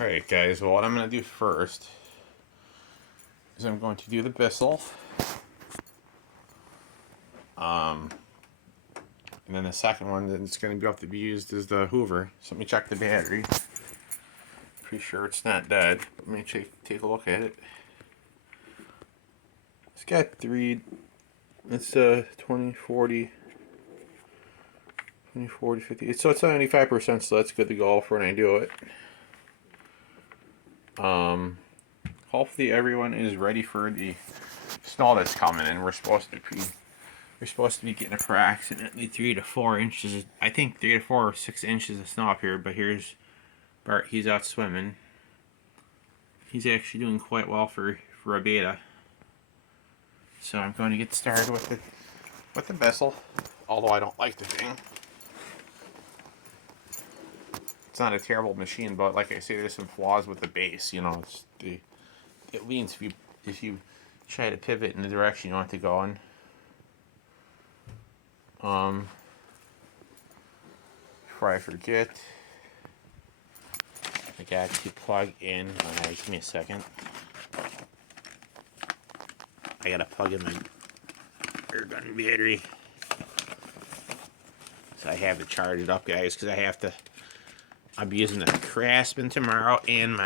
Alright guys, well what I'm going to do first is I'm going to do the bissell. And then the second one that's going to be able to be used is the Hoover. So let me check the battery. Pretty sure it's not dead. Let me take a look at it. It's got it's 20, 40, 50. So it's 75%, so that's good to go for when I do it. Hopefully everyone is ready for the snow that's coming in. We're supposed to be getting approximately 3 to 4 inches. I think 3 to 4 or 6 inches of snow up here. But here's Bart. He's out swimming. He's actually doing quite well for a beta. So I'm going to get started with the bissell. Although I don't like the thing. It's not a terrible machine, but like I say, there's some flaws with the base. You know, it leans if you try to pivot in the direction you want to go in. Before I forget, I got to plug in. Give me a second. I gotta plug in my air gun battery, so I have to charge it up, guys, because I'll be using the Craftsman tomorrow and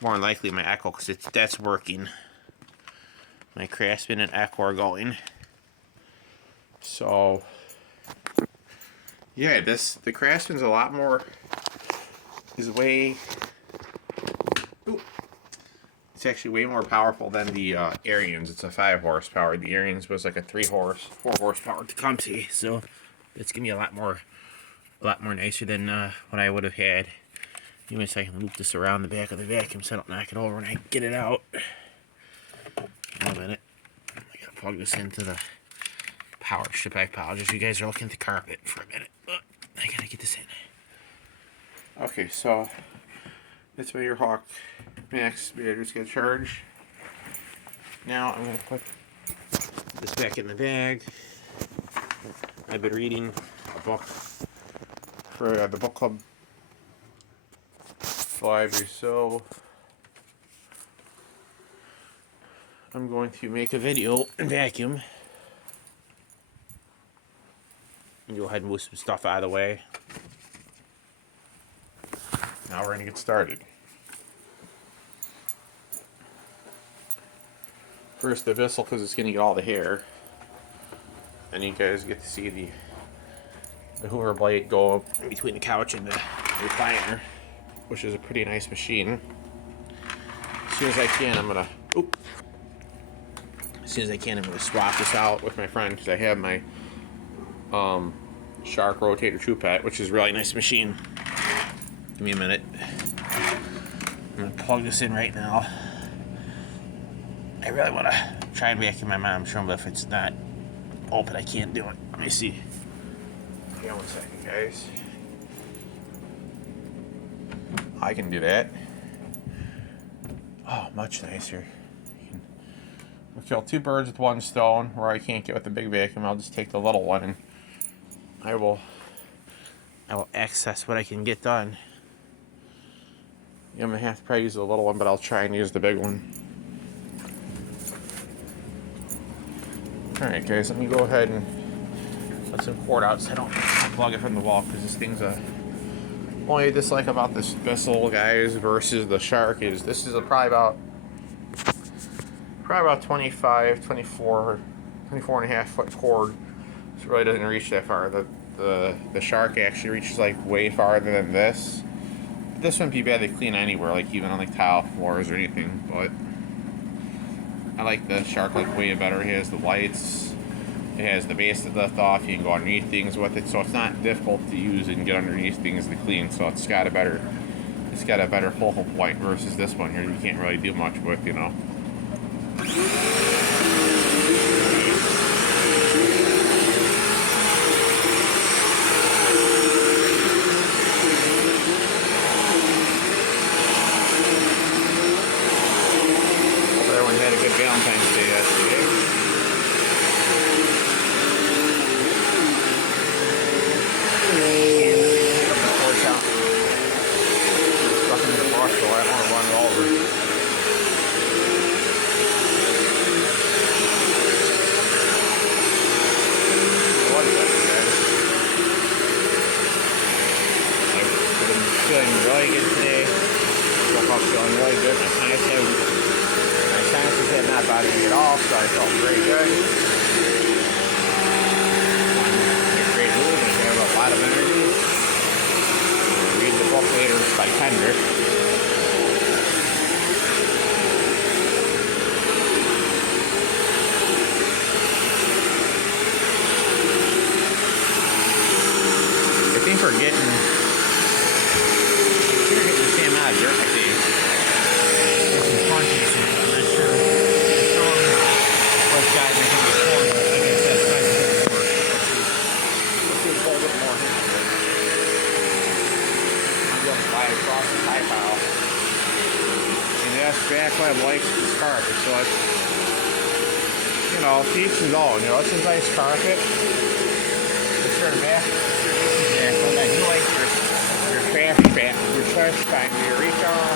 more than likely my Echo, because that's working. My Craftsman and Echo are going. So yeah, the Craftsman's a lot more. It's actually way more powerful than the Arians. It's a 5 horsepower. The Arians was like a 4 horsepower Tecumseh. So it's gonna be a lot more nicer than what I would have had. Even so I can loop this around the back of the vacuum so I don't knock it over when I get it out. Wait a minute. I gotta plug this into the power strip. I apologize. You guys are looking at the carpet for a minute. But I gotta get this in. Okay, so that's where your Hawk Max batteries get charged. Now I'm going to put this back in the bag. I've been reading a book for the book club 5 or so. I'm going to make a video and vacuum. And go ahead and move some stuff out of the way. Now we're going to get started. First the bissell, because it's going to get all the hair. And you guys get to see the Hoover blade go in between the couch and the recliner, which is a pretty nice machine. As soon as I can, I'm going to swap this out with my friend, because I have my Shark Rotator True Pet, which is a really nice machine. Give me a minute. I'm going to plug this in right now. I really want to try and vacuum my mom's room, but if it's not open, I can't do it. Let me see. Hang on 1 second, guys. I can do that. Oh, much nicer. We'll kill 2 birds with 1 stone. Where I can't get with the big vacuum, I'll just take the little one, and I will access what I can get done. I'm gonna have to probably use the little one, but I'll try and use the big one. Alright guys, let me go ahead and let some cord out so I don't unplug it from the wall, because this thing's only I dislike about this bissell, guys, versus the Shark is this is probably about 24 and a half foot cord. So it really doesn't reach that far. The Shark actually reaches like way farther than this. But this wouldn't be bad to clean anywhere, like even on like tile floors or anything, but I like the Shark like way better. It has the lights, it has the base that left off, you can go underneath things with it, so it's not difficult to use and get underneath things to clean. So it's got a better focal point versus this one here. You can't really do much with, you know. Valentine's Day yesterday. feeling really good today. Woke up feeling really good. My sinuses had not bothered me at all, so I felt very good. I'm in a great mood. I have a lot of energy. I'll read the book later by Kendrick. I think we're getting the same amount of dirt. I think. There's some punches in it. I'm not sure what's got anything before, but I guess that's not going to work. Let's see a little bit more here. I'm going to slide across the high pile. And that's exactly what I like this carpet. So it's, you know, to each his own. You know, it's a nice carpet. It's sort of back. Like you like your trash bag, your trash bag, your recall,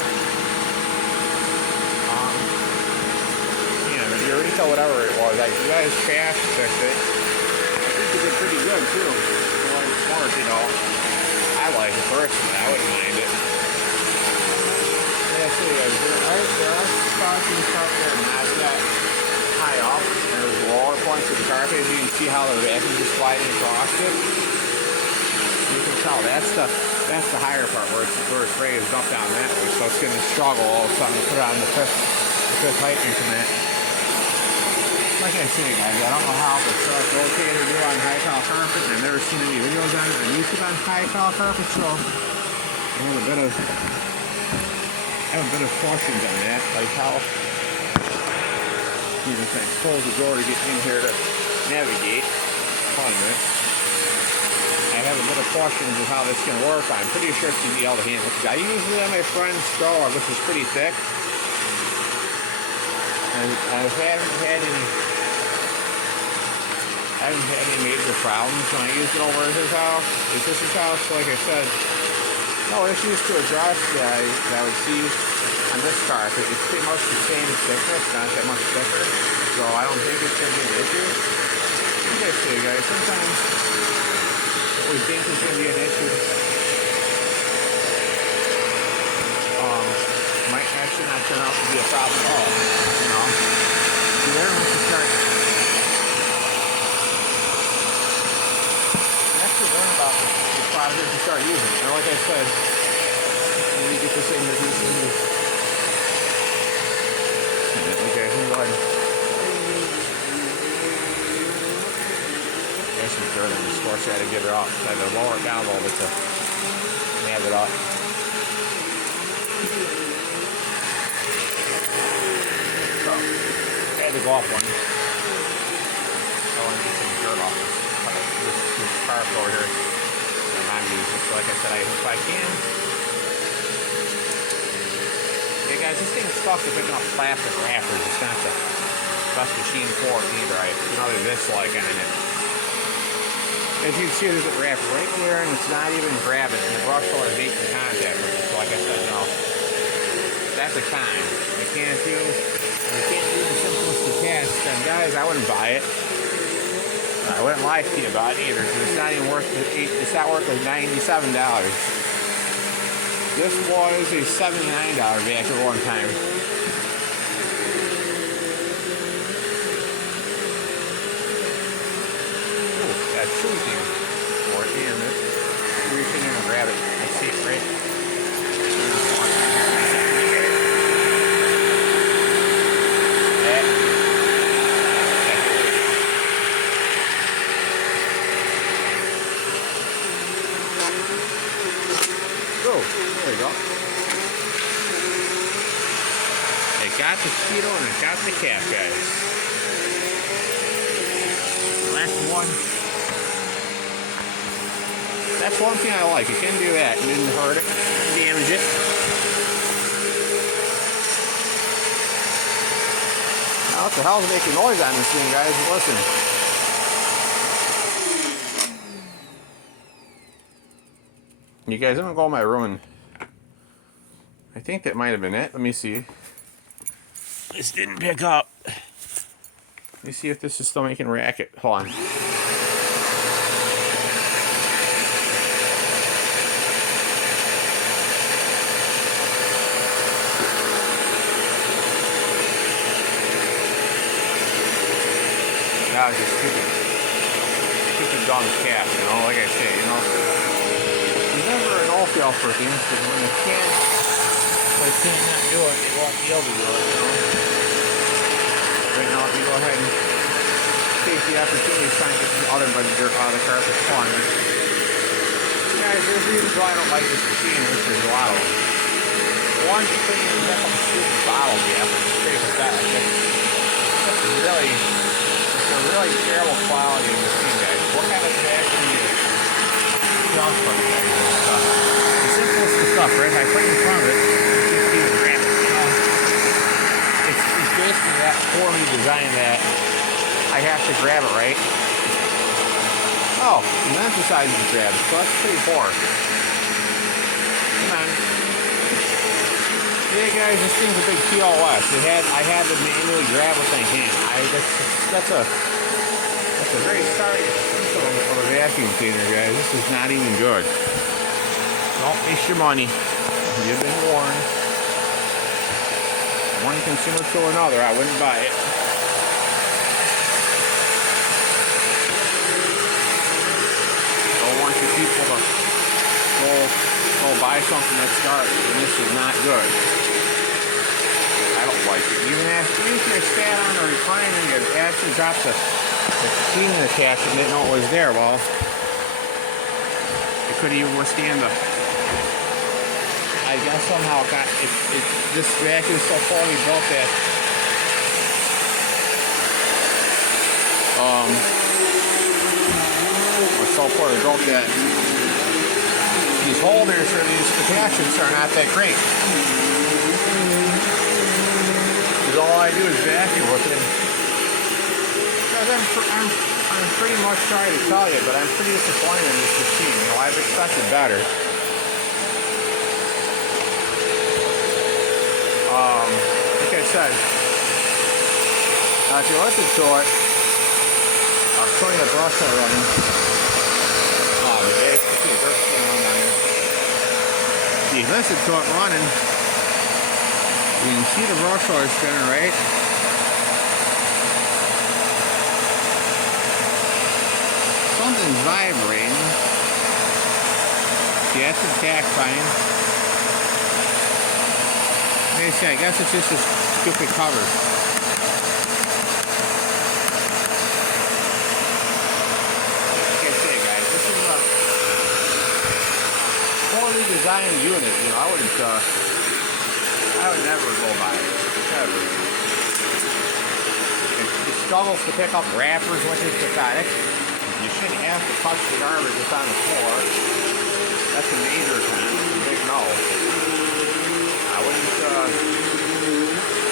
your recall, whatever it was. Like you guys trash fixed it. I think you did pretty good too. For what it's worth, you know. I like it personally. I wouldn't mind it. Yeah, so guys, there are spots in the carpet that are not that high up. There's lower points of the carpet. As you can see how the vacuum is sliding across it. You can tell that's the higher part where it's raised up down that way, so it's going to struggle all of a sudden to put it on the fifth height increment. Like I say, guys, I don't know how the truck rotator do on high tile carpet. I've never seen any videos on YouTube on high tile carpet, so I have a bit of questions on that, like how you just like close the door to get in here to navigate. Hold on a minute. I have a bit of questions of how this is going to work. I'm pretty sure it's going to be able to handle it. I usually have my friend's stroller, which is pretty thick. And I haven't had any major problems when I used it over at his house. It's just his house, so like I said, no issues to address that I would see on this carpet. It's pretty much the same thickness, not that much thicker. So I don't think it's going to be an issue. Like I say, guys, sometimes we think it's going to be an issue. Might actually not turn out to be a problem at all. You know, you learn once you start. You actually learn about the products you start using. And like I said, when you get this thing that you use. Okay, hold on. There's some dirt on this horse. I had to get it off. I had to lower it down a little bit to nab it up. So, I had to go off one. I want to get some dirt off this car floor here that I'm using. So like I said, if I can. Hey guys, this thing's stuck to picking up plastic wrappers. It's not the best machine for it either. There's this like on it. As you can see, there's a wrap right there, and it's not even grabbing, and the brush hole is making contact with it. So like I said, that's a con. You can't do the simplest of tasks. And guys, I wouldn't buy it. I wouldn't lie to you about it either, because it's not even worth it's not worth like $97. This was a $79 vacuum at one time. That chewy thing. Or in it. Reach in there and grab it. I see it right. Oh, there we go. It got the keto and it got the cap, guys. Last one. That's one thing I like. It can do that. It didn't hurt it, damage it. Now, what the hell is making noise on this thing, guys? Listen. You guys, I'm gonna go in my room. I think that might have been it. Let me see. This didn't pick up. Let me see if this is still making racket. Hold on. on the cap, you know, like I say, you know. There's never a no-fail for things, because when they can't not do it, they won't be able to do it, you know. Right now, if you go ahead and take the opportunity to try and get some other mud and dirt out of the carpet corner. Guys, there's reasons why I don't like this machine, which is a lot of them. One thing is that I'm stupid bottle cap, which is pretty pathetic. It's a really terrible quality of machine, guys. What kind of vacuum do you junk from you guys? The simplest of stuff, right? If I put it in front of it, you can even grab it, you know. It's basically that poorly designed that I have to grab it, right? Oh, and that's the size of the grab, so that's pretty poor. Come on. Yeah, guys, this thing's a big POS. I had to manually grab with my hand. That's a very sorry symptom of a vacuum cleaner, guys. This is not even good. Don't waste your money. You've been warned. One consumer to another, I wouldn't buy it. Don't want you people to go buy something that's garbage, and this is not good. I don't like it. Even if you're sat on a recliner, you actually dropped the cleaning attachment, didn't know it was there. Well, it couldn't even withstand the. I guess somehow it got this vacuum is so poorly built that it's so poorly built that these holders for these attachments are not that great. Because all I do is vacuum with it. I'm pretty much trying to tell you, but I'm pretty disappointed in this machine. You know, I've expected better. Like I said, if you listen to it, I'll show you the brush I'm running. If you listen to it running, you can see the brush roller spinning, right? Something's vibrating. See, that's the tack fine. Like I say, I guess it's just a stupid cover. Like I say, guys, this is a poorly designed unit. You know, I would never go buy it. Never. It struggles to pick up wrappers, which is pathetic. You shouldn't have to touch the garbage that's on the floor. That's a major con. It's a big no. I wouldn't,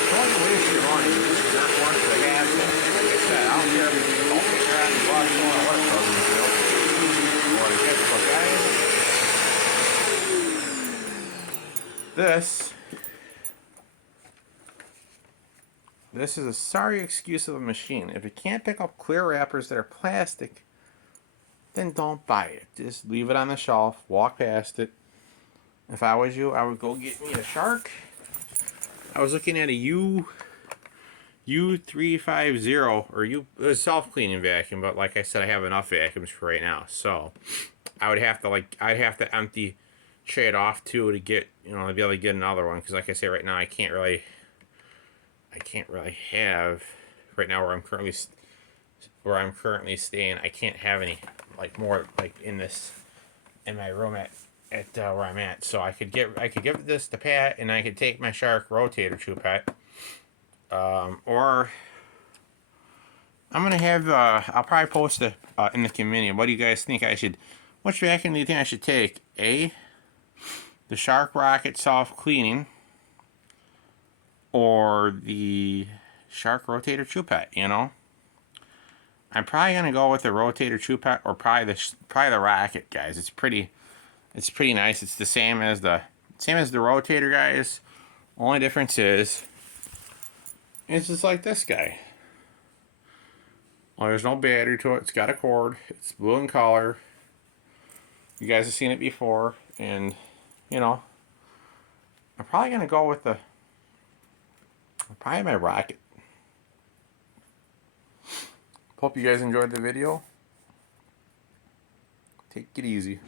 don't waste your money. This is not worth the hassle. Like I said, I don't care if you don't pick her on the bus or what it doesn't feel. Or the textbook, guys. This is a sorry excuse of a machine. If it can't pick up clear wrappers that are plastic, then don't buy it. Just leave it on the shelf, walk past it. If I was you, I would go get me a Shark. I was looking at a U350 or a self-cleaning vacuum, but like I said, I have enough vacuums for right now. So I'd have to empty trade off too to get, you know, to be able to get another one, because like I say, right now I can't really have, right now where I'm currently staying, I can't have any like more like in my room at where I'm at. So I could give this to Pat, and I could take my Shark rotator chew Pat, or I'm gonna have I'll probably post it in the community. What do you guys think I should? Which vacuum do you think I should take? The Shark Rocket Soft Cleaning, or the Shark Rotator Chew Pet? You know, I'm probably gonna go with the Rotator Chew Pet, or probably the Rocket, guys. It's pretty nice. It's the same as the Rotator, guys. Only difference is it's just like this guy. Well, there's no battery to it. It's got a cord. It's blue in color. You guys have seen it before, and you know, I'm probably gonna go with probably my Rocket. Hope you guys enjoyed the video. Take it easy.